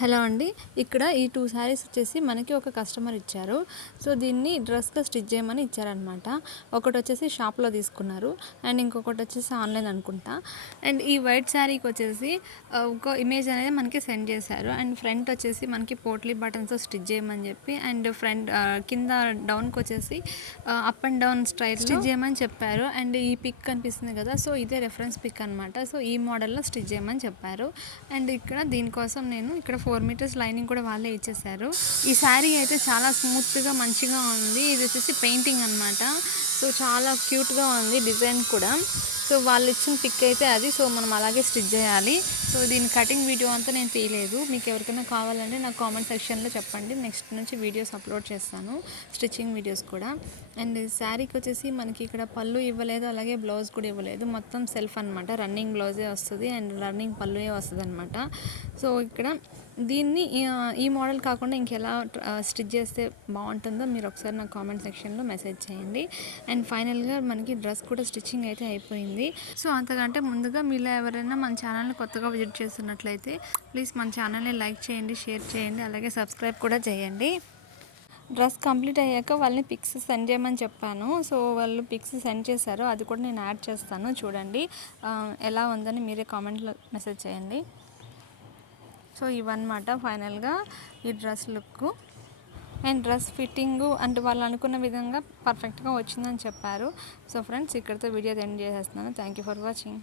Hello అండి. ఇక్కడ ఈ 2 శారీస్ వచ్చేసి మనకి ఒక కస్టమర్ ఇచ్చారు. సో దీన్ని డ్రెస్‌గా స్టిచ్ చేయమని ఇచ్చారనమాట. ఒకటొచ్చేసి షాప్‌లో తీసుకున్నారు అండ్ ఇంకొకటి వచ్చేసి ఆన్‌లైన్ అనుకుంటా. అండ్ ఈ వైట్ శారీకి వచ్చేసి ఒక ఇమేజ్ అనేది మనకి సెండ్ చేశారు. అండ్ ఫ్రంట్ వచ్చేసి మనకి పోట్లీ బటన్స్‌తో స్టిచ్ చేయమని చెప్పి అండ్ కింద డౌన్‌కి వచ్చేసి అప్ అండ్ డౌన్ స్టైల్‌లో స్టిచ్ చేయమని చెప్పారు. అండ్ ఈ పిక్ కనిపిస్తుంది కదా, సో ఇదే రెఫరెన్స్ పిక్ అనమాట. సో ఈ మోడల్‌లో స్టిచ్ చేయమని చెప్పారు. అండ్ ఇక్కడ దీనికోసం నేను ఇక్కడ 4 మీటర్స్ లైనింగ్ కూడా వాళ్ళే ఇచ్చేసారు. ఈ శారీ అయితే చాలా స్మూత్గా మంచిగా ఉంది. ఇది వచ్చేసి పెయింటింగ్ అనమాట. సో చాలా క్యూట్గా ఉంది డిజైన్ కూడా. సో వాళ్ళు ఇచ్చిన పిక్ అయితే అది. సో మనం అలాగే స్టిచ్ చేయాలి. సో దీని కటింగ్ వీడియో అంతా నేను తీయలేదు. మీకు ఎవరికైనా కావాలంటే నాకు కామెంట్ సెక్షన్లో చెప్పండి. నెక్స్ట్ నుంచి వీడియోస్ అప్లోడ్ చేస్తాను, స్టిచ్చింగ్ వీడియోస్ కూడా. అండ్ శారీకి వచ్చేసి మనకి ఇక్కడ పళ్ళు ఇవ్వలేదు, అలాగే బ్లౌజ్ కూడా ఇవ్వలేదు. మొత్తం సెల్ఫ్ అనమాట. రన్నింగ్ బ్లౌజే వస్తుంది అండ్ రన్నింగ్ పళ్ళుయే వస్తుంది అనమాట. సో ఇక్కడ దీన్ని ఈ మోడల్ కాకుండా ఇంకెలా స్టిచ్ చేస్తే బాగుంటుందో మీరు ఒకసారి నాకు కామెంట్ సెక్షన్లో మెసేజ్ చేయండి. అండ్ ఫైనల్గా మనకి డ్రెస్ కూడా స్టిచ్చింగ్ అయితే అయిపోయింది. సో అంతకంటే ముందుగా మీలో ఎవరైనా మన ఛానల్ని కొత్తగా విజిట్ చేస్తున్నట్లయితే ప్లీజ్ మన ఛానల్ని లైక్ చేయండి, షేర్ చేయండి, అలాగే సబ్స్క్రైబ్ కూడా చేయండి. డ్రెస్ కంప్లీట్ అయ్యాక వాళ్ళని పిక్స్ సెండ్ చేయమని చెప్పాను. సో వాళ్ళు పిక్స్ సెండ్ చేశారు, అది కూడా నేను యాడ్ చేస్తాను చూడండి. ఎలా ఉందని మీరే కామెంట్లో మెసేజ్ చేయండి. సో ఇవన్నమాట ఫైనల్గా ఈ dress look and dress fitting అంటే వాళ్ళు అనుకున్న విధంగా పర్ఫెక్ట్గా వచ్చిందని చెప్పారు. సో ఫ్రెండ్స్, ఇక్కడితో వీడియో ఎండ్ చేసేస్తున్నాను. Thank you for watching.